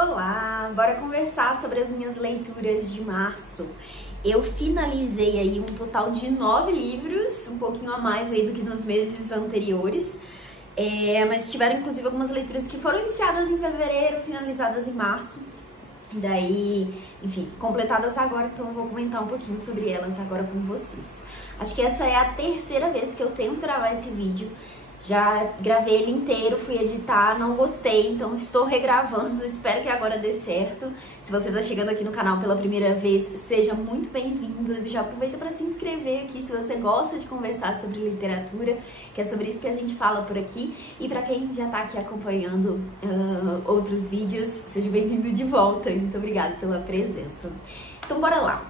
Olá, bora conversar sobre as minhas leituras de março. Eu finalizei aí um total de 9 livros, um pouquinho a mais aí do que nos meses anteriores. Mas tiveram inclusive algumas leituras que foram iniciadas em fevereiro, finalizadas em março. E daí, enfim, completadas agora, então eu vou comentar um pouquinho sobre elas agora com vocês. Acho que essa é a terceira vez que eu tento gravar esse vídeo. Já gravei ele inteiro, fui editar, não gostei, então estou regravando, espero que agora dê certo. Se você está chegando aqui no canal pela primeira vez, seja muito bem-vindo. Já aproveita para se inscrever aqui se você gosta de conversar sobre literatura, que é sobre isso que a gente fala por aqui. E para quem já está aqui acompanhando outros vídeos, seja bem-vindo de volta. Muito obrigada pela presença. Então bora lá.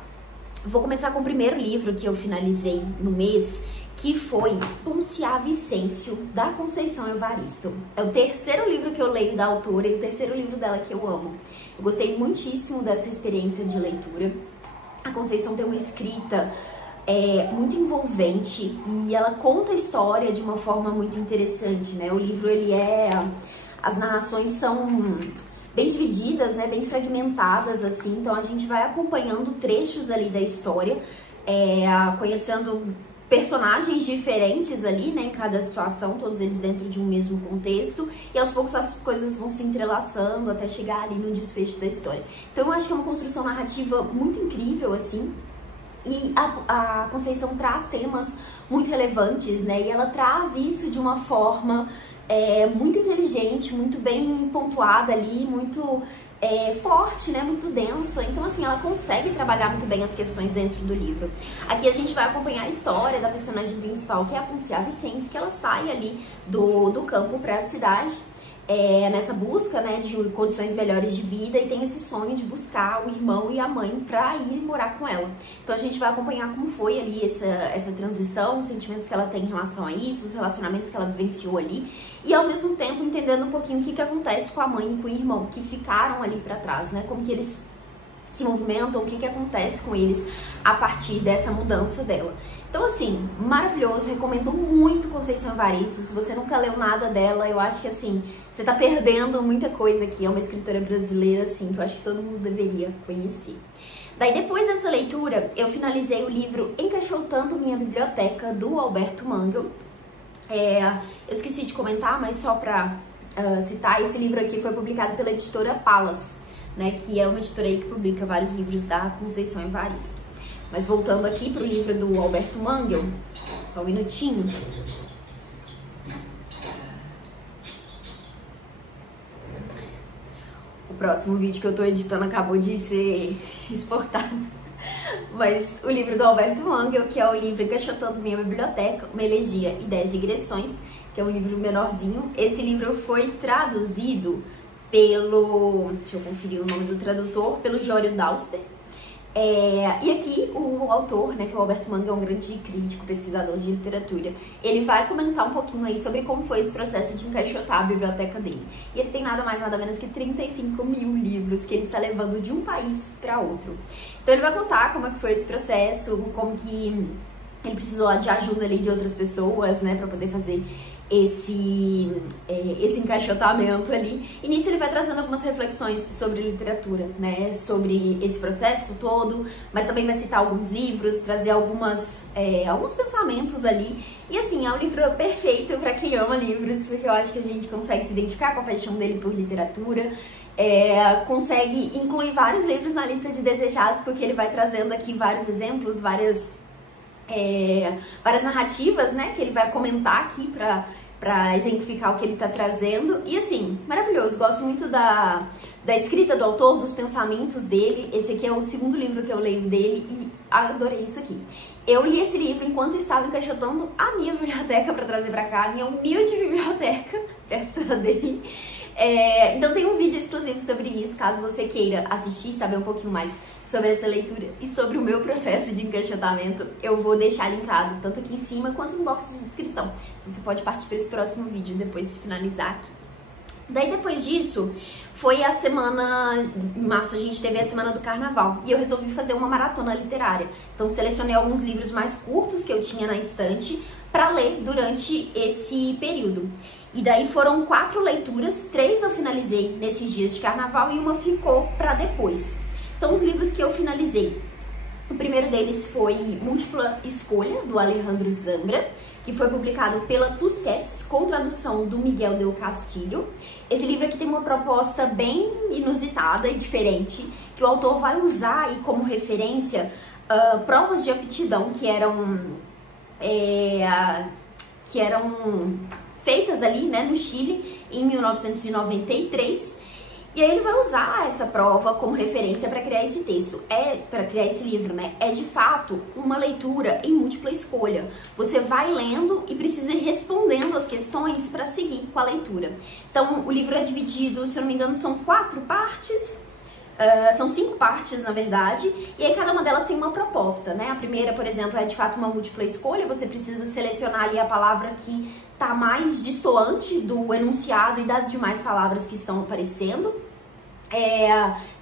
Vou começar com o primeiro livro que eu finalizei no mês, que foi Ponciá Vicêncio, da Conceição Evaristo. É o terceiro livro que eu leio da autora e o terceiro livro dela que eu amo. Eu gostei muitíssimo dessa experiência de leitura. A Conceição tem uma escrita muito envolvente e ela conta a história de uma forma muito interessante, né? O livro, as narrações são bem divididas, né? Bem fragmentadas, assim. Então a gente vai acompanhando trechos ali da história, conhecendo personagens diferentes ali, né, em cada situação, todos eles dentro de um mesmo contexto, e aos poucos as coisas vão se entrelaçando até chegar ali no desfecho da história. Então eu acho que é uma construção narrativa muito incrível, assim, e a Conceição traz temas muito relevantes, né, e ela traz isso de uma forma muito inteligente, muito bem pontuada ali, muito forte, né, muito densa. Então assim, ela consegue trabalhar muito bem as questões dentro do livro. Aqui a gente vai acompanhar a história da personagem principal, que é a Ponciá Vicêncio, que ela sai ali do campo para a cidade, nessa busca, né, de condições melhores de vida, e tem esse sonho de buscar o irmão e a mãe para ir morar com ela. Então a gente vai acompanhar como foi ali essa transição, os sentimentos que ela tem em relação a isso, os relacionamentos que ela vivenciou ali, e ao mesmo tempo entendendo um pouquinho o que acontece com a mãe e com o irmão, que ficaram ali para trás, né, como que eles se movimentam, o que acontece com eles a partir dessa mudança dela. Então assim, maravilhoso, recomendo muito Conceição Evaristo. Se você nunca leu nada dela, eu acho que assim, você tá perdendo muita coisa aqui. É uma escritora brasileira, assim, que eu acho que todo mundo deveria conhecer. Daí depois dessa leitura, eu finalizei o livro Encaixotando Minha Biblioteca, do Alberto Mangel. Eu esqueci de comentar, mas só pra citar, esse livro aqui foi publicado pela editora Palas, né, que é uma editora aí que publica vários livros da Conceição Evaristo. Mas voltando aqui para o livro do Alberto Mangel, só um minutinho. O próximo vídeo que eu estou editando acabou de ser exportado. Mas o livro do Alberto Mangel, que é o livro Encaixotando Minha Biblioteca, uma elegia e 10 digressões, que é um livro menorzinho. Esse livro foi traduzido pelo, deixa eu conferir o nome do tradutor, pelo Jório Dauster. E aqui o autor, né, que é o Alberto Mangel, é um grande crítico, pesquisador de literatura, ele vai comentar um pouquinho aí sobre como foi esse processo de encaixotar a biblioteca dele. E ele tem nada mais, nada menos que 35 mil livros que ele está levando de um país para outro. Então ele vai contar como é que foi esse processo, como que ele precisou de ajuda ali de outras pessoas, né, para poder fazer esse encaixotamento ali. E nisso ele vai trazendo algumas reflexões sobre literatura, né, sobre esse processo todo, mas também vai citar alguns livros, trazer alguns pensamentos ali. E assim, é um livro perfeito para quem ama livros, porque eu acho que a gente consegue se identificar com a paixão dele por literatura, consegue incluir vários livros na lista de desejados, porque ele vai trazendo aqui vários exemplos, várias narrativas, né, que ele vai comentar aqui pra exemplificar o que ele tá trazendo. E assim, maravilhoso, gosto muito da escrita do autor, dos pensamentos dele. Esse aqui é o segundo livro que eu leio dele e adorei isso aqui. Eu li esse livro enquanto estava encaixotando a minha biblioteca para trazer pra cá, a minha humilde biblioteca, perto dele. Então tem um vídeo exclusivo sobre isso, caso você queira assistir, saber um pouquinho mais sobre essa leitura e sobre o meu processo de encaixotamento, eu vou deixar linkado tanto aqui em cima quanto no box de descrição. Então você pode partir para esse próximo vídeo depois de finalizar aqui. Daí depois disso, foi a semana, em março a gente teve a semana do carnaval, e eu resolvi fazer uma maratona literária. Então selecionei alguns livros mais curtos que eu tinha na estante para ler durante esse período. E daí foram 4 leituras, 3 eu finalizei nesses dias de carnaval e uma ficou para depois. Então os livros que eu finalizei, o primeiro deles foi Múltipla Escolha, do Alejandro Zambra, que foi publicado pela Tusquets, com tradução do Miguel del Castillo. Esse livro aqui tem uma proposta bem inusitada e diferente, que o autor vai usar aí como referência provas de aptidão que eram feitas ali, né, no Chile em 1993. E aí ele vai usar essa prova como referência para criar esse texto, para criar esse livro, né? É de fato uma leitura em múltipla escolha. Você vai lendo e precisa ir respondendo as questões para seguir com a leitura. Então o livro é dividido, se eu não me engano, são 4 partes. São 5 partes, na verdade, e aí cada uma delas tem uma proposta, né? A primeira, por exemplo, é de fato uma múltipla escolha, você precisa selecionar ali a palavra que tá mais distoante do enunciado e das demais palavras que estão aparecendo.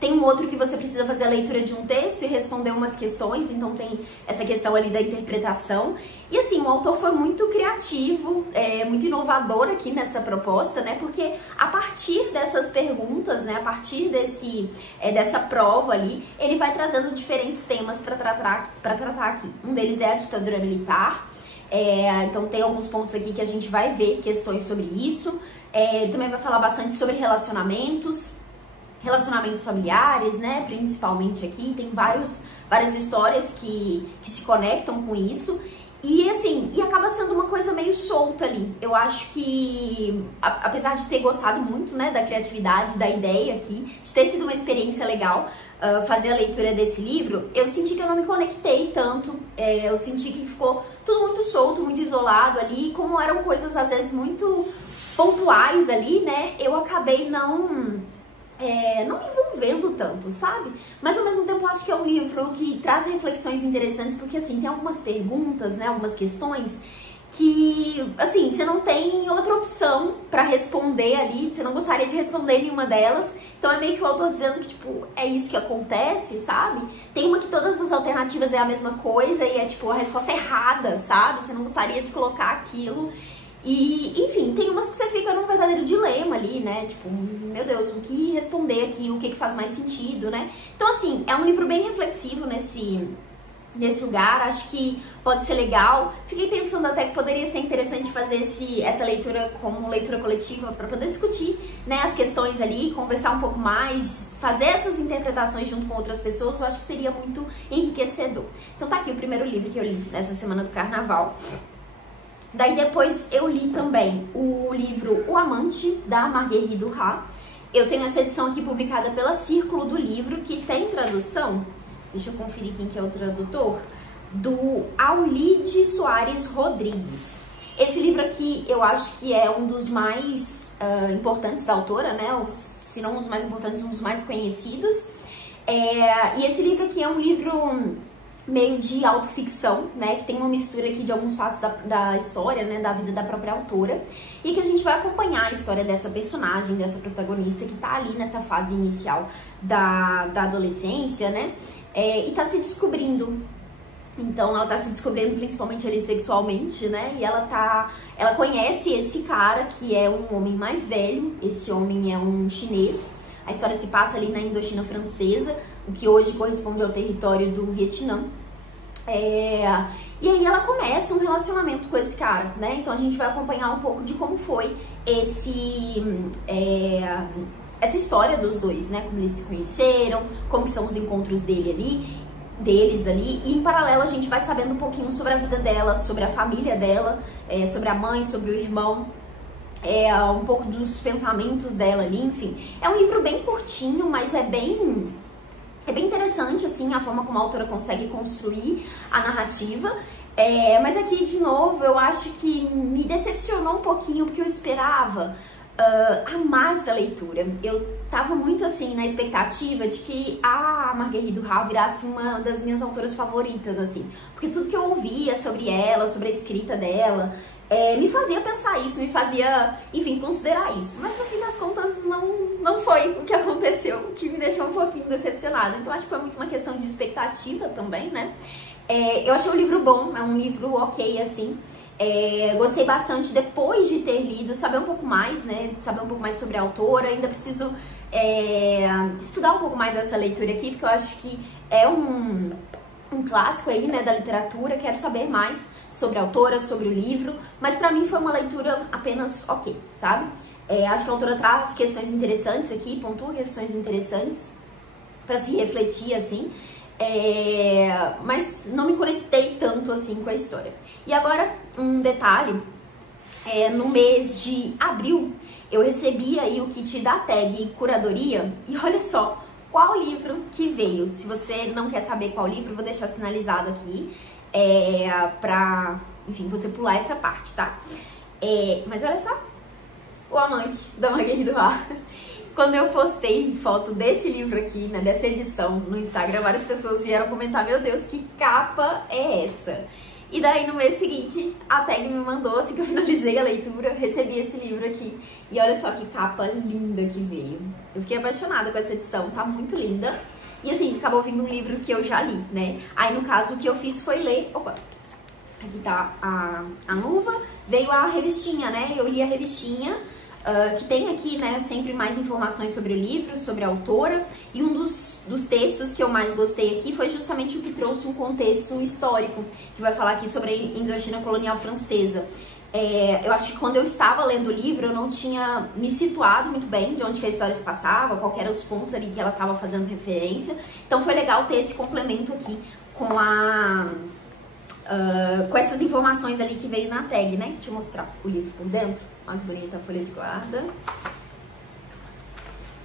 Tem um outro que você precisa fazer a leitura de um texto e responder umas questões, então tem essa questão ali da interpretação. E assim, o autor foi muito criativo, muito inovador aqui nessa proposta, né? Porque a partir dessas perguntas, né? A partir dessa prova ali, ele vai trazendo diferentes temas para tratar aqui. Um deles é a ditadura militar. Então tem alguns pontos aqui que a gente vai ver questões sobre isso. Também vai falar bastante sobre relacionamentos familiares, né, principalmente aqui, tem várias histórias que se conectam com isso, e assim, acaba sendo uma coisa meio solta ali. Eu acho que, apesar de ter gostado muito, né, da criatividade, da ideia aqui, de ter sido uma experiência legal, fazer a leitura desse livro, eu senti que eu não me conectei tanto, eu senti que ficou tudo muito solto, muito isolado ali, como eram coisas às vezes muito pontuais ali, né, eu acabei não me envolvendo tanto, sabe? Mas ao mesmo tempo eu acho que é um livro que traz reflexões interessantes, porque assim, tem algumas perguntas, né, algumas questões que, assim, você não tem outra opção pra responder ali, você não gostaria de responder nenhuma delas, então é meio que o autor dizendo que, tipo, é isso que acontece, sabe? Tem uma que todas as alternativas é a mesma coisa e é, tipo, a resposta errada, sabe? Você não gostaria de colocar aquilo. E, enfim, tem umas que você fica num verdadeiro dilema ali, né? Tipo, meu Deus, o que responder aqui, o que faz mais sentido, né? Então, assim, é um livro bem reflexivo nesse lugar, acho que pode ser legal. Fiquei pensando até que poderia ser interessante fazer essa leitura como leitura coletiva para poder discutir, né, as questões ali, conversar um pouco mais, fazer essas interpretações junto com outras pessoas, eu acho que seria muito enriquecedor. Então tá aqui o primeiro livro que eu li nessa semana do carnaval. Daí depois eu li também o livro O Amante, da Marguerite Duras. Eu tenho essa edição aqui publicada pela Círculo do Livro, que tem tradução, deixa eu conferir quem que é o tradutor, do Aulide Soares Rodrigues. Esse livro aqui eu acho que é um dos mais importantes da autora, né? Se não um dos mais importantes, um dos mais conhecidos. E esse livro aqui é um livro meio de autoficção, né, que tem uma mistura aqui de alguns fatos da história, né, da vida da própria autora, e que a gente vai acompanhar a história dessa personagem, dessa protagonista que tá ali nessa fase inicial da adolescência, né, e tá se descobrindo. Então ela tá se descobrindo principalmente ali sexualmente, né, e ela conhece esse cara que é um homem mais velho, esse homem é um chinês. A história se passa ali na Indochina Francesa, o que hoje corresponde ao território do Vietnã. E aí ela começa um relacionamento com esse cara, né? Então a gente vai acompanhar um pouco de como foi essa história dos dois, né? Como eles se conheceram, como são os encontros deles ali. E em paralelo a gente vai sabendo um pouquinho sobre a vida dela, sobre a família dela, sobre a mãe, sobre o irmão. Um pouco dos pensamentos dela ali, enfim. É um livro bem curtinho, mas é bem interessante, assim, a forma como a autora consegue construir a narrativa. Mas aqui, de novo, eu acho que me decepcionou um pouquinho, porque eu esperava amar essa leitura. Eu tava muito, assim, na expectativa de que a Marguerite Duras virasse uma das minhas autoras favoritas, assim. Porque tudo que eu ouvia sobre ela, sobre a escrita dela, me fazia pensar isso, me fazia, enfim, considerar isso. Mas no fim das contas não foi o que aconteceu, o que me deixou um pouquinho decepcionada. Então acho que foi muito uma questão de expectativa também, né? Eu achei o livro bom, é um livro ok, assim. Gostei bastante depois de ter lido, saber um pouco mais, né? Saber um pouco mais sobre a autora. Ainda preciso estudar um pouco mais essa leitura aqui, porque eu acho que é um clássico aí, né, da literatura. Quero saber mais sobre a autora, sobre o livro, mas pra mim foi uma leitura apenas ok, sabe? Acho que a autora traz questões interessantes aqui, pontua questões interessantes pra se refletir, assim. Mas não me conectei tanto assim com a história. E agora, um detalhe, no mês de abril, eu recebi aí o kit da tag curadoria, e olha só qual livro que veio. Se você não quer saber qual livro, vou deixar sinalizado aqui, pra, enfim, você pular essa parte, tá? Mas olha só, O Amante, da Marguerite Duras. Quando eu postei foto desse livro aqui, né, dessa edição no Instagram, várias pessoas vieram comentar: meu Deus, que capa é essa? E daí no mês seguinte, a tag me mandou, assim que eu finalizei a leitura, recebi esse livro aqui. E olha só que capa linda que veio. Eu fiquei apaixonada com essa edição, tá muito linda. E assim, acabou vindo um livro que eu já li, né? Aí no caso o que eu fiz foi ler... Opa! Aqui tá a luva, veio a revistinha, né? Eu li a revistinha, que tem aqui, né, sempre mais informações sobre o livro, sobre a autora, e um dos textos que eu mais gostei aqui foi justamente o que trouxe um contexto histórico, que vai falar aqui sobre a Indochina colonial francesa. Eu acho que quando eu estava lendo o livro, eu não tinha me situado muito bem de onde que a história se passava, qual eram os pontos ali que ela estava fazendo referência, então foi legal ter esse complemento aqui com com essas informações ali que veio na tag, né? Deixa eu mostrar o livro por dentro. Olha que bonita a folha de guarda.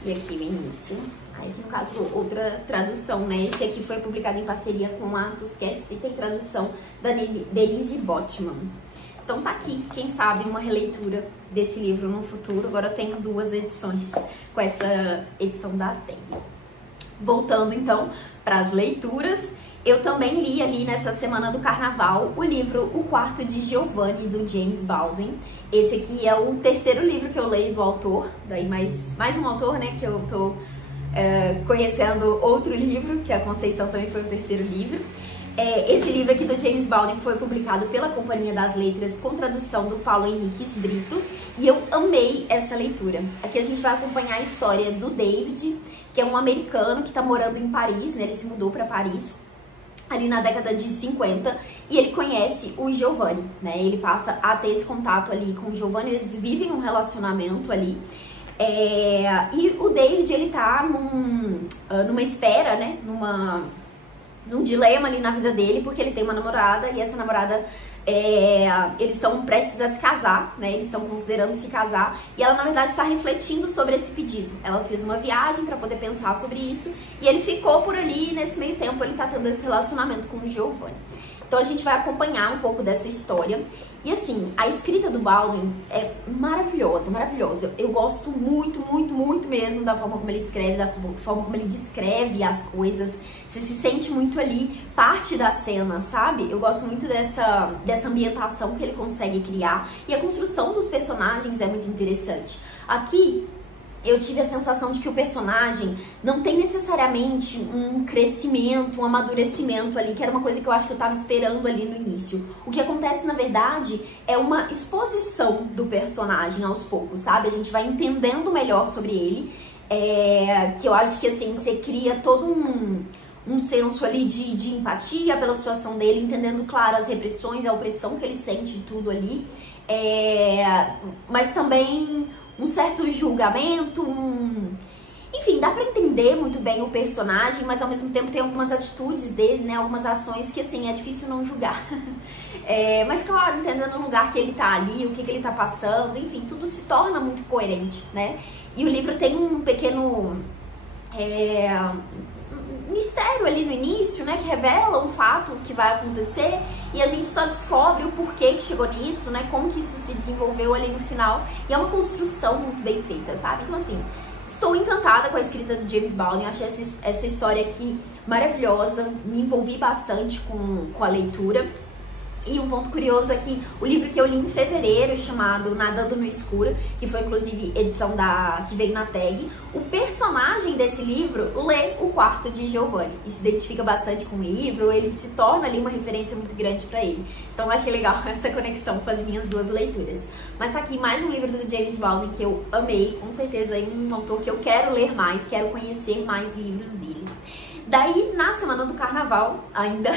E aqui o início. Aí aqui no caso outra tradução, né? Esse aqui foi publicado em parceria com a Tusquets e tem tradução da Denise Botman. Então tá aqui, quem sabe, uma releitura desse livro no futuro. Agora eu tenho 2 edições com essa edição da tag. Voltando então para as leituras. Eu também li ali nessa semana do carnaval o livro O Quarto de Giovanni, do James Baldwin. Esse aqui é o 3º livro que eu leio do autor, daí mais um autor, né, que eu tô conhecendo outro livro, que a Conceição também foi o 3º livro. Esse livro aqui do James Baldwin foi publicado pela Companhia das Letras com tradução do Paulo Henriques Brito, e eu amei essa leitura. Aqui a gente vai acompanhar a história do David, que é um americano que está morando em Paris, né, ele se mudou para Paris ali na década de 50, e ele conhece o Giovanni, né? Ele passa a ter esse contato ali com o Giovanni, eles vivem um relacionamento ali. E o David, ele tá numa espera, né? Num dilema ali na vida dele, porque ele tem uma namorada, e essa namorada, eles estão prestes a se casar, né? Eles estão considerando se casar, e ela na verdade está refletindo sobre esse pedido. Ela fez uma viagem para poder pensar sobre isso, e ele ficou por ali, e nesse meio tempo ele tá tendo esse relacionamento com o Giovanni. Então a gente vai acompanhar um pouco dessa história. E assim, a escrita do Baldwin é maravilhosa, maravilhosa. Eu gosto muito, muito, muito mesmo da forma como ele escreve, da forma como ele descreve as coisas. Você se sente muito ali parte da cena, sabe? Eu gosto muito dessa ambientação que ele consegue criar. E a construção dos personagens é muito interessante. Aqui eu tive a sensação de que o personagem não tem necessariamente um crescimento, um amadurecimento ali, que era uma coisa que eu acho que eu tava esperando ali no início. O que acontece, na verdade, é uma exposição do personagem aos poucos, sabe? A gente vai entendendo melhor sobre ele, que eu acho que, assim, você cria todo um senso ali de empatia pela situação dele, entendendo, claro, as repressões, a opressão que ele sente, tudo ali, mas também um certo julgamento, enfim, dá pra entender muito bem o personagem, mas ao mesmo tempo tem algumas atitudes dele, né, algumas ações que, assim, é difícil não julgar. Mas, claro, entendendo o lugar que ele tá ali, o que ele tá passando, enfim, tudo se torna muito coerente, né? E o livro tem um pequeno mistério ali no início, né, que revela um fato que vai acontecer, e a gente só descobre o porquê que chegou nisso, né, como que isso se desenvolveu ali no final, e é uma construção muito bem feita, sabe? Então, assim, estou encantada com a escrita do James Baldwin, achei essa história aqui maravilhosa, me envolvi bastante com a leitura. E um ponto curioso aqui, o livro que eu li em fevereiro, chamado Nadando no Escuro, que foi inclusive edição que veio na tag, o personagem desse livro lê O Quarto de Giovanni e se identifica bastante com o livro, ele se torna ali uma referência muito grande para ele. Então eu achei legal essa conexão com as minhas duas leituras. Mas tá aqui mais um livro do James Baldwin que eu amei, com certeza é um autor que eu quero ler mais, quero conhecer mais livros dele. Daí, na semana do carnaval, ainda,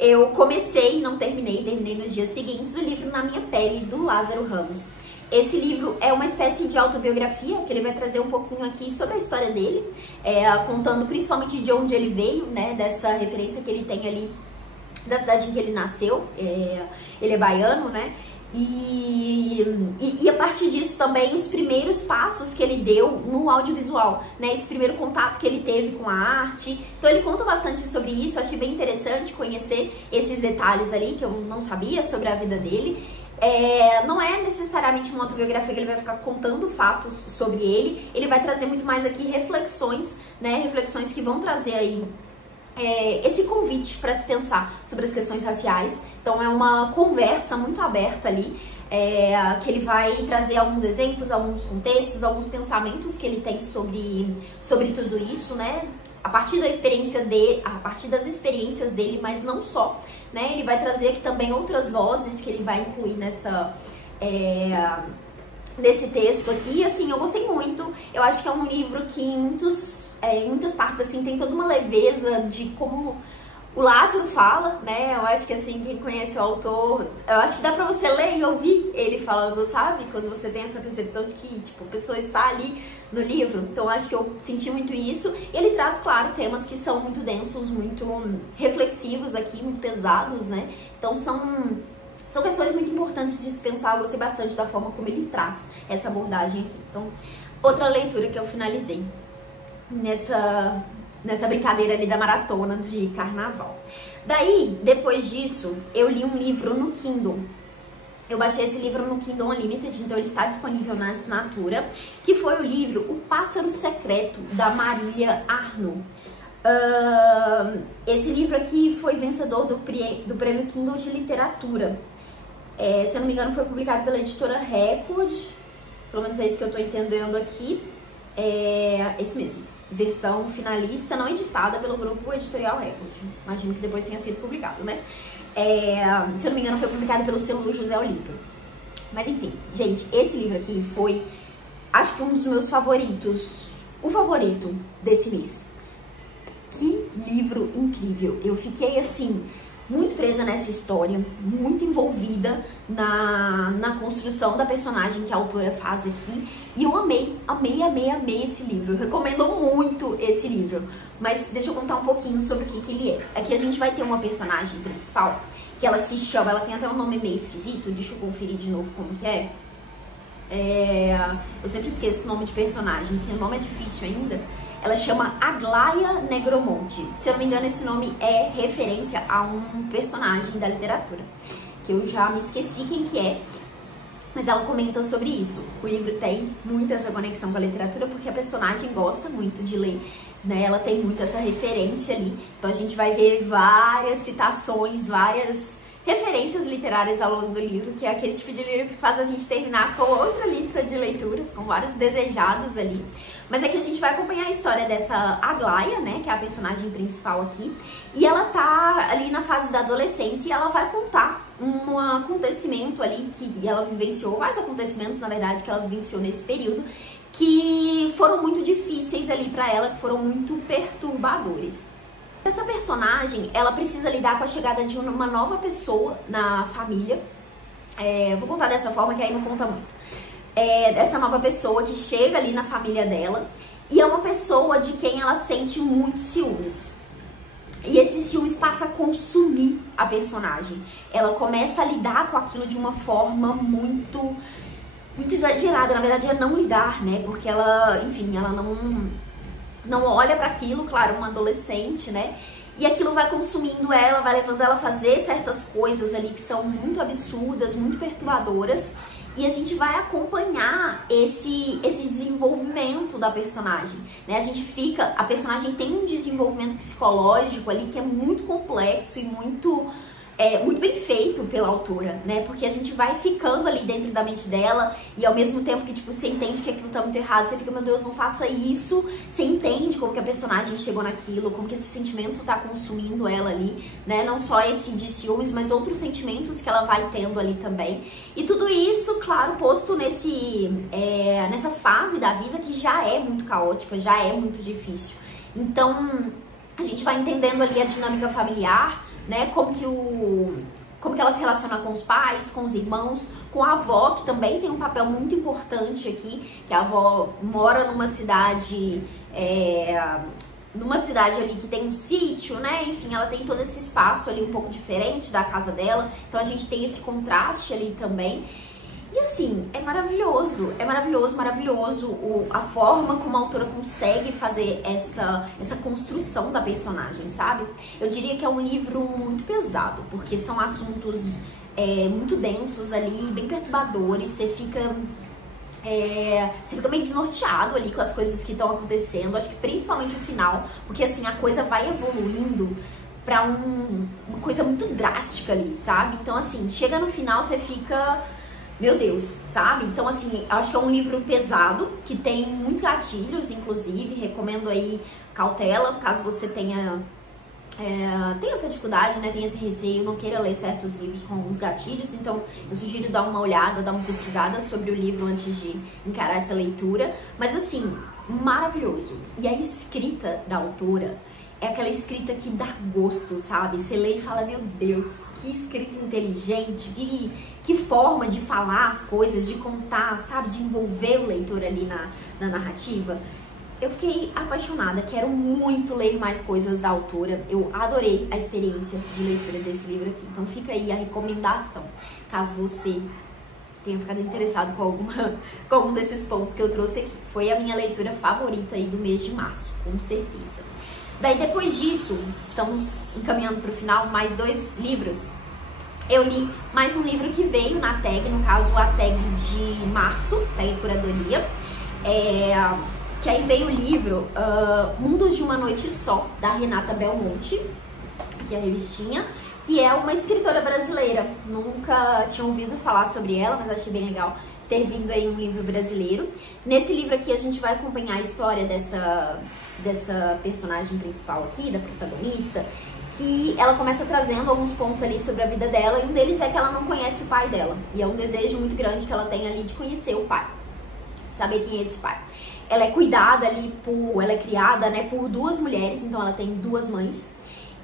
eu comecei, não terminei, terminei nos dias seguintes, o livro Na Minha Pele, do Lázaro Ramos. Esse livro é uma espécie de autobiografia, que ele vai trazer um pouquinho aqui sobre a história dele, contando principalmente de onde ele veio, né, dessa referência que ele tem ali da cidade em que ele nasceu, ele é baiano, né, e a partir disso também os primeiros passos que ele deu no audiovisual, né? Esse primeiro contato que ele teve com a arte. Então ele conta bastante sobre isso, eu achei bem interessante conhecer esses detalhes ali que eu não sabia sobre a vida dele. Não é necessariamente uma autobiografia que ele vai ficar contando fatos sobre ele vai trazer muito mais aqui reflexões, né? Reflexões que vão trazer aí esse convite para se pensar sobre as questões raciais. Então é uma conversa muito aberta ali, que ele vai trazer alguns exemplos, alguns contextos, alguns pensamentos que ele tem sobre tudo isso, né? A partir da experiência dele, a partir das experiências dele, mas não só, né? Ele vai trazer aqui também outras vozes que ele vai incluir nesse texto aqui. Assim, eu gostei muito. Eu acho que é um livro que em muitas partes, assim, tem toda uma leveza de como o Lázaro fala, né? Eu acho que, assim, quem conhece o autor, eu acho que dá pra você ler e ouvir ele falando, sabe? Quando você tem essa percepção de que, tipo, a pessoa está ali no livro. Então, eu acho que eu senti muito isso. E ele traz, claro, temas que são muito densos, muito reflexivos aqui, muito pesados, né? Então, são questões muito importantes de se pensar. Eu gostei bastante da forma como ele traz essa abordagem aqui. Então, outra leitura que eu finalizei nessa brincadeira ali da maratona de carnaval. Daí, depois disso, eu li um livro no Kindle. Eu baixei esse livro no Kindle Unlimited, então ele está disponível na assinatura, que foi o livro O Pássaro Secreto, da Marília Arnaud. Esse livro aqui foi vencedor do Prêmio Kindle de Literatura. Se eu não me engano, foi publicado pela editora Record, pelo menos é isso que eu estou entendendo aqui. É isso mesmo. Versão finalista, não editada pelo grupo editorial Record. Imagino que depois tenha sido publicado, né? Se eu não me engano, foi publicado pelo selo José Olímpio. Mas enfim, gente, esse livro aqui foi, acho que um dos meus favoritos, o favorito desse mês. Que livro incrível! Eu fiquei, assim, muito presa nessa história, muito envolvida na construção da personagem que a autora faz aqui. E eu amei esse livro. Eu recomendo muito esse livro. Mas deixa eu contar um pouquinho sobre o que ele é. Aqui a gente vai ter uma personagem principal, que ela se chama, ela tem até um nome meio esquisito, deixa eu conferir de novo como que é. Eu sempre esqueço o nome de personagem, se o nome é difícil ainda. Ela chama Aglaia Negromonte. Se eu não me engano, esse nome é referência a um personagem da literatura, que eu já me esqueci quem que é, mas ela comenta sobre isso. O livro tem muito essa conexão com a literatura, porque a personagem gosta muito de ler, né? Ela tem muito essa referência ali. Então a gente vai ver várias citações, várias referências literárias ao longo do livro, que é aquele tipo de livro que faz a gente terminar com outra lista de leituras, com vários desejados ali. Mas aqui a gente vai acompanhar a história dessa Aglaia, né, que é a personagem principal aqui, e ela tá ali na fase da adolescência e ela vai contar um acontecimento ali que ela vivenciou, vários acontecimentos, na verdade, que ela vivenciou nesse período, que foram muito difíceis ali pra ela, que foram muito perturbadores. Essa personagem, ela precisa lidar com a chegada de uma nova pessoa na família. Vou contar dessa forma que aí não conta muito. Dessa nova pessoa que chega ali na família dela e é uma pessoa de quem ela sente muitos ciúmes. E esses ciúmes passa a consumir a personagem. Ela começa a lidar com aquilo de uma forma muito exagerada. Na verdade, é não lidar, né? Porque ela, enfim, ela não olha para aquilo, claro, uma adolescente, né? E aquilo vai consumindo ela, vai levando ela a fazer certas coisas ali que são muito absurdas, muito perturbadoras. E a gente vai acompanhar esse desenvolvimento da personagem, né? A personagem tem um desenvolvimento psicológico ali que é muito complexo e muito muito bem feito pela autora, né? Porque a gente vai ficando ali dentro da mente dela e ao mesmo tempo que, tipo, você entende que aquilo tá muito errado, você fica, meu Deus, não faça isso. Você entende como que a personagem chegou naquilo, como que esse sentimento tá consumindo ela ali, né? Não só esse de ciúmes, mas outros sentimentos que ela vai tendo ali também. E tudo isso, claro, posto nessa fase da vida que já é muito caótica, já é muito difícil. Então, a gente vai entendendo ali a dinâmica familiar, né, como que ela se relaciona com os pais, com os irmãos, com a avó, que também tem um papel muito importante aqui, que a avó mora numa cidade ali que tem um sítio, né, enfim, ela tem todo esse espaço ali um pouco diferente da casa dela, então a gente tem esse contraste ali também. E assim, é maravilhoso, maravilhoso a forma como a autora consegue fazer essa construção da personagem, sabe? Eu diria que é um livro muito pesado, porque são assuntos muito densos ali, bem perturbadores, você fica meio desnorteado ali com as coisas que estão acontecendo, acho que principalmente o final, porque assim, a coisa vai evoluindo pra uma coisa muito drástica ali, sabe? Então assim, chega no final, você fica... Meu Deus, sabe? Então, assim, acho que é um livro pesado, que tem muitos gatilhos, inclusive, recomendo aí cautela, caso você tenha essa dificuldade, né, tenha esse receio, não queira ler certos livros com alguns gatilhos, então eu sugiro dar uma olhada, dar uma pesquisada sobre o livro antes de encarar essa leitura, mas assim, maravilhoso. E a escrita da autora é aquela escrita que dá gosto, sabe? Você lê e fala, meu Deus, que escrita inteligente, que forma de falar as coisas, de contar, sabe? De envolver o leitor ali na narrativa. Eu fiquei apaixonada, quero muito ler mais coisas da autora. Eu adorei a experiência de leitura desse livro aqui. Então fica aí a recomendação, caso você tenha ficado interessado com algum desses pontos que eu trouxe aqui. Foi a minha leitura favorita aí do mês de março, com certeza. Daí depois disso, estamos encaminhando para o final, mais 2 livros. Eu li mais um livro que veio na tag, no caso a tag de março, tag curadoria, que aí veio o livro Mundos de uma Noite Só, da Renata Belmonte, que é a revistinha, que é uma escritora brasileira. Nunca tinha ouvido falar sobre ela, mas achei bem legal ter vindo aí um livro brasileiro. Nesse livro aqui a gente vai acompanhar a história dessa personagem principal aqui, da protagonista, que ela começa trazendo alguns pontos ali sobre a vida dela, e um deles é que ela não conhece o pai dela, e é um desejo muito grande que ela tem ali de conhecer o pai, saber quem é esse pai. Ela é cuidada ali ela é criada, né, por 2 mulheres, então ela tem 2 mães.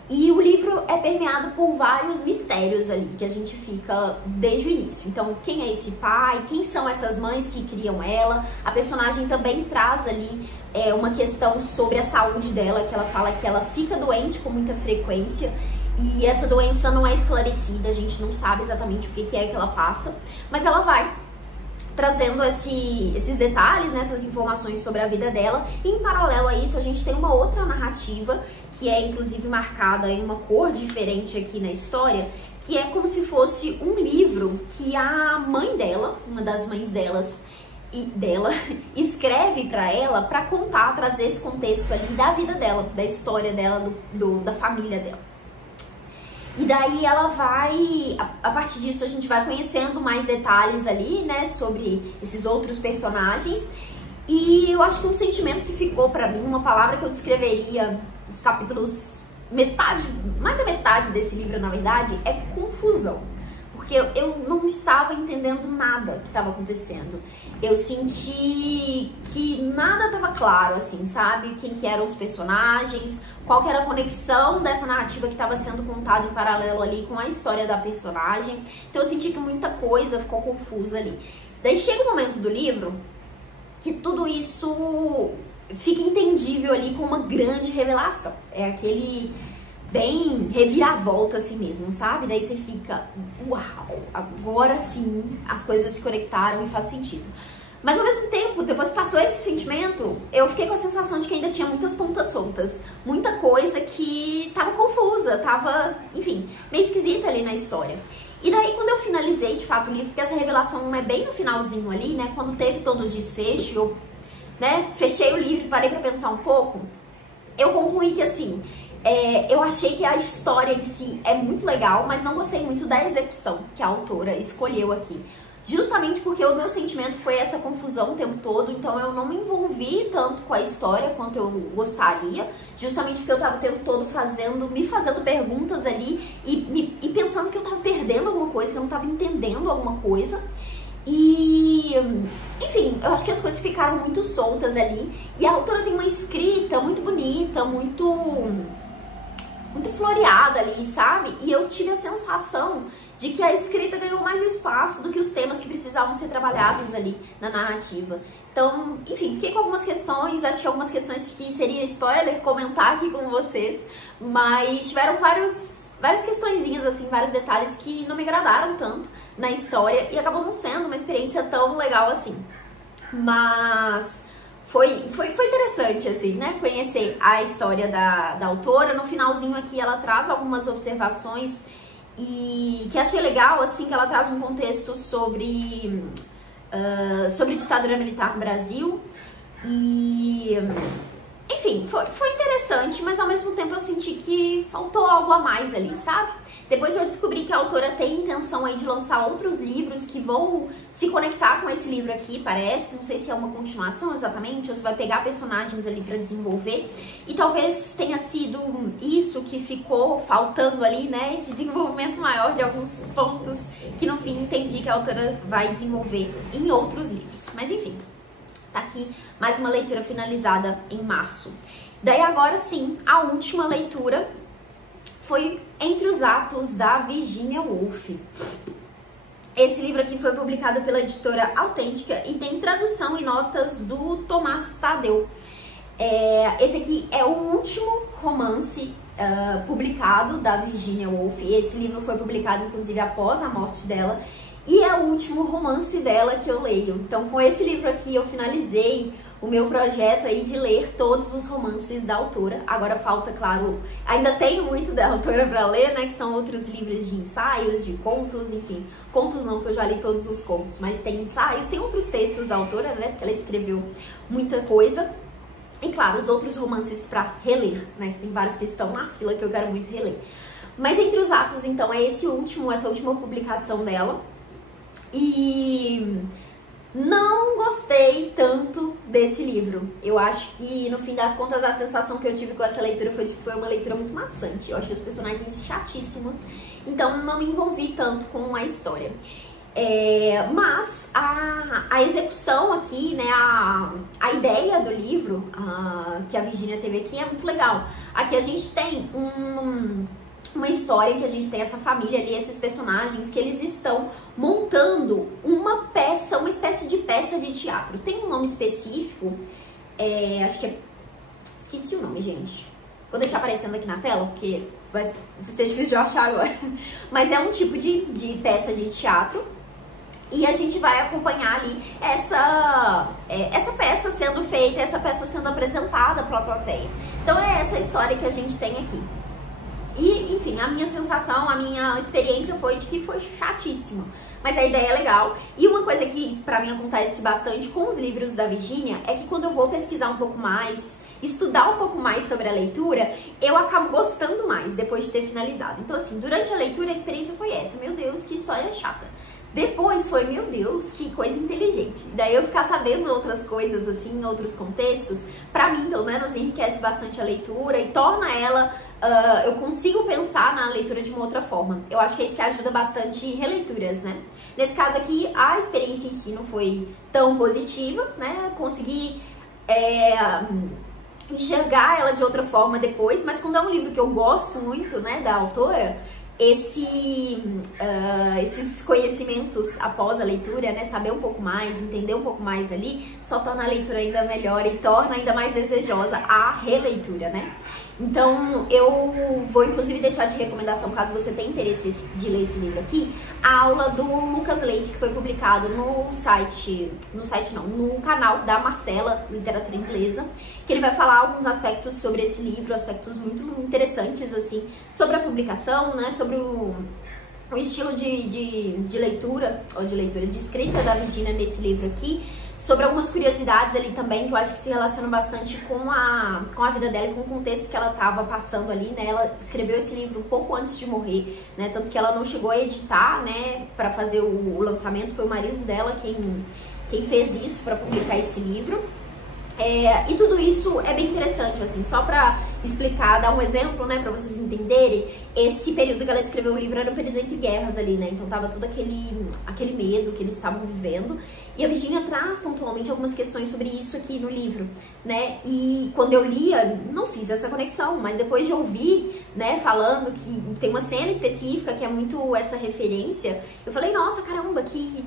E o livro é permeado por vários mistérios ali, que a gente fica desde o início. Então, quem é esse pai? Quem são essas mães que criam ela? A personagem também traz ali uma questão sobre a saúde dela, que ela fala que ela fica doente com muita frequência. E essa doença não é esclarecida, a gente não sabe exatamente o que é que ela passa. Mas ela vai trazendo esses detalhes, né, essas informações sobre a vida dela. E em paralelo a isso, a gente tem uma outra narrativa, que é inclusive marcada em uma cor diferente aqui na história, que é como se fosse um livro que a mãe dela, uma das mães dela, escreve pra ela pra contar, trazer esse contexto ali da vida dela, da história dela, da família dela. E daí ela vai, a partir disso a gente vai conhecendo mais detalhes ali, né, sobre esses outros personagens. E eu acho que um sentimento que ficou pra mim, uma palavra que eu descreveria nos capítulos, mais da metade desse livro, na verdade, é confusão. Porque eu não estava entendendo nada que estava acontecendo. Eu senti que nada estava claro, assim, sabe? Quem que eram os personagens, qual que era a conexão dessa narrativa que estava sendo contada em paralelo ali com a história da personagem. Então eu senti que muita coisa ficou confusa ali. Daí chega o momento do livro que tudo isso fica entendível ali com uma grande revelação. É aquele bem reviravolta assim mesmo, sabe? Daí você fica, uau, agora sim as coisas se conectaram e faz sentido. Mas ao mesmo tempo, depois que passou esse sentimento, eu fiquei com a sensação de que ainda tinha muitas pontas soltas. Muita coisa que tava confusa, tava, enfim, meio esquisita ali na história. E daí quando eu finalizei de fato o livro, porque essa revelação é bem no finalzinho ali, né? Quando teve todo o desfecho, eu, né, fechei o livro e parei pra pensar um pouco, eu concluí que assim, Eu achei que a história em si é muito legal, mas não gostei muito da execução que a autora escolheu aqui. Justamente porque o meu sentimento foi essa confusão o tempo todo, então eu não me envolvi tanto com a história quanto eu gostaria, justamente porque eu tava o tempo todo me fazendo perguntas ali e pensando que eu tava perdendo alguma coisa, que eu não tava entendendo alguma coisa. E, enfim, eu acho que as coisas ficaram muito soltas ali, e a autora tem uma escrita muito bonita, muito floreada ali, sabe? E eu tive a sensação de que a escrita ganhou mais espaço do que os temas que precisavam ser trabalhados ali na narrativa. Então, enfim, fiquei com algumas questões, acho que algumas questões que seria spoiler comentar aqui com vocês, mas tiveram várias questõezinhas, assim, vários detalhes que não me agradaram tanto na história e acabou não sendo uma experiência tão legal assim. Mas foi interessante, assim, né, conhecer a história da autora. No finalzinho aqui ela traz algumas observações e que achei legal, assim, que ela traz um contexto sobre ditadura militar no Brasil e, enfim, foi interessante, mas ao mesmo tempo eu senti que faltou algo a mais ali, sabe? Depois eu descobri que a autora tem intenção aí de lançar outros livros que vão se conectar com esse livro aqui, parece. Não sei se é uma continuação exatamente, ou se vai pegar personagens ali pra desenvolver. E talvez tenha sido isso que ficou faltando ali, né? Esse desenvolvimento maior de alguns pontos que no fim entendi que a autora vai desenvolver em outros livros. Mas enfim, tá aqui mais uma leitura finalizada em março. Daí agora sim, a última leitura foi Entre os Atos, da Virginia Woolf. Esse livro aqui foi publicado pela editora Autêntica e tem tradução e notas do Tomás Tadeu. Esse aqui é o último romance publicado da Virginia Woolf. Esse livro foi publicado, inclusive, após a morte dela. E é o último romance dela que eu leio. Então, com esse livro aqui, eu finalizei o meu projeto aí de ler todos os romances da autora. Agora falta, claro, ainda tenho muito da autora para ler, né, que são outros livros de ensaios, de contos, enfim. Contos não, porque eu já li todos os contos, mas tem ensaios, tem outros textos da autora, né, porque ela escreveu muita coisa. E, claro, os outros romances para reler, né, tem vários que estão na fila que eu quero muito reler. Mas Entre os Atos, então, é essa última publicação dela. E não gostei tanto desse livro. Eu acho que, no fim das contas, a sensação que eu tive com essa leitura foi de que foi uma leitura muito maçante. Eu achei os personagens chatíssimos, então não me envolvi tanto com a história. Mas a execução aqui, né, a ideia do livro que a Virginia teve aqui é muito legal. Aqui a gente tem uma história em que a gente tem essa família ali, esses personagens, que eles estão montando uma peça, uma espécie de peça de teatro. Tem um nome específico, acho que esqueci o nome, gente. Vou deixar aparecendo aqui na tela, porque vai ser difícil de eu achar agora. Mas é um tipo de peça de teatro. E a gente vai acompanhar ali essa peça sendo feita, essa peça sendo apresentada para a plateia. Então é essa história que a gente tem aqui. E, enfim, a minha sensação, a minha experiência foi de que foi chatíssimo. Mas a ideia é legal. E uma coisa que pra mim acontece bastante com os livros da Virginia é que quando eu vou pesquisar um pouco mais, estudar um pouco mais sobre a leitura, eu acabo gostando mais depois de ter finalizado. Então, assim, durante a leitura a experiência foi essa. Meu Deus, que história chata. Depois foi, meu Deus, que coisa inteligente. Daí eu ficar sabendo outras coisas, assim, em outros contextos, pra mim, pelo menos, enriquece bastante a leitura e torna ela... eu consigo pensar na leitura de uma outra forma. Eu acho que é isso que ajuda bastante em releituras, né? Nesse caso aqui, a experiência em si não foi tão positiva, né? Consegui enxergar ela de outra forma depois, mas quando é um livro que eu gosto muito, né, da autora, esses conhecimentos após a leitura, né, saber um pouco mais, entender um pouco mais ali, só torna a leitura ainda melhor e torna ainda mais desejosa a releitura, né? Então, eu vou inclusive deixar de recomendação, caso você tenha interesse de ler esse livro aqui, a aula do Lucas Leite, que foi publicado no canal da Marcela, Literatura Inglesa, que ele vai falar alguns aspectos sobre esse livro, aspectos muito interessantes, assim, sobre a publicação, né, sobre o estilo de leitura, ou de escrita da Virginia nesse livro aqui, sobre algumas curiosidades ali também, que eu acho que se relacionam bastante com a vida dela e com o contexto que ela estava passando ali, né? Ela escreveu esse livro um pouco antes de morrer, né? Tanto que ela não chegou a editar, né, para fazer o lançamento, foi o marido dela quem fez isso para publicar esse livro. E tudo isso é bem interessante, assim, só pra explicar, dar um exemplo, né, pra vocês entenderem. Esse período que ela escreveu o livro era um período entre guerras ali, né, então tava todo aquele medo que eles estavam vivendo. E a Virginia traz pontualmente algumas questões sobre isso aqui no livro, né, e quando eu lia, não fiz essa conexão, mas depois de ouvir, né, falando que tem uma cena específica que é muito essa referência, eu falei, nossa, caramba, que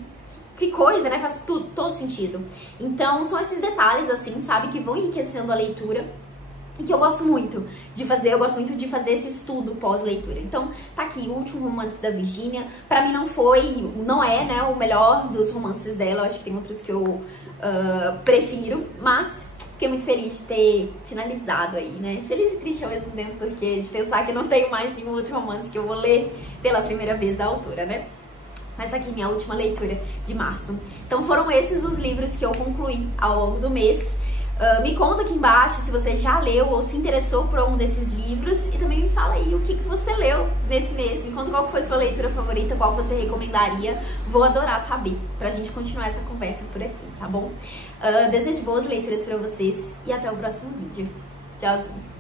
coisa, né? Faz todo sentido. Então, são esses detalhes, assim, sabe? Que vão enriquecendo a leitura e que eu gosto muito de fazer. Eu gosto muito de fazer esse estudo pós-leitura. Então, tá aqui o último romance da Virginia. Pra mim não é, né, o melhor dos romances dela. Eu acho que tem outros que eu prefiro, mas fiquei muito feliz de ter finalizado aí, né? Feliz e triste ao mesmo tempo, porque de pensar que não tenho mais nenhum outro romance que eu vou ler pela primeira vez da autora, né? Mas tá aqui minha última leitura de março. Então foram esses os livros que eu concluí ao longo do mês. Me conta aqui embaixo se você já leu ou se interessou por algum desses livros. E também me fala aí o que você leu nesse mês. Me conta qual foi a sua leitura favorita, qual você recomendaria. Vou adorar saber, pra gente continuar essa conversa por aqui, tá bom? Desejo boas leituras pra vocês e até o próximo vídeo. Tchauzinho!